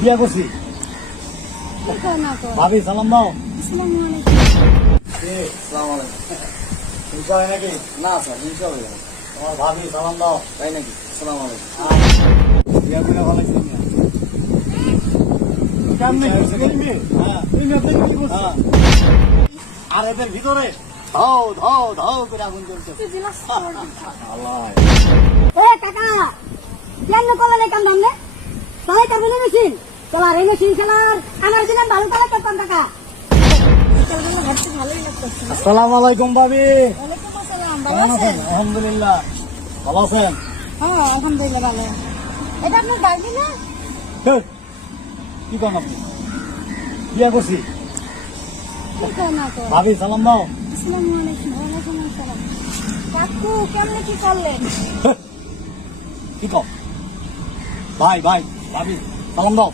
বিয়া করছি। ভাবি সালাম দাও। আসসালামু আলাইকুম। হিংসা হয় নাকি? না স্যার, হিংসা হবে না। তোমার ভাবি সালাম দাও। তাই নাকি? আসসালামু আলাইকুম। বিয়া করে ভালো লাগছে না। কেমনে কি করবি? হ্যাঁ, এই মেয়েটা কি করছে? আর এদের ভিতরে ধাও ধাও ধাও করে আগুন জ্বলছে। আল্লাহ। কাকা কেন করলেন এই কাম ধামলে তাই করবেন মেশিন চলা রে মেশিন খেলার আমার জন্য ভালো করে করতাম কাকা ভালোই লাগতেছে। আসসালামু আলাইকুম ভাবি। ওয়ালাইকুম আসসালাম। ভালো কেমন আছেন? আছেন? আলহামদুলিল্লাহ। ভালো আছেন? হ্যাঁ আলহামদুলিল্লাহ ভালো। এটা আপনার গাড়ি না? হেই, কি করেন আপনি? বিয়া করছি। কি করে না তো? ভাবি সালাম দাও। আসসালামু আলাইকুম। ওয়ালাইকুম আসসালাম। কাকু কেমনে কি করলেন? হেই, কি কও? ভাই ভাই ভাবি সালাম দাও।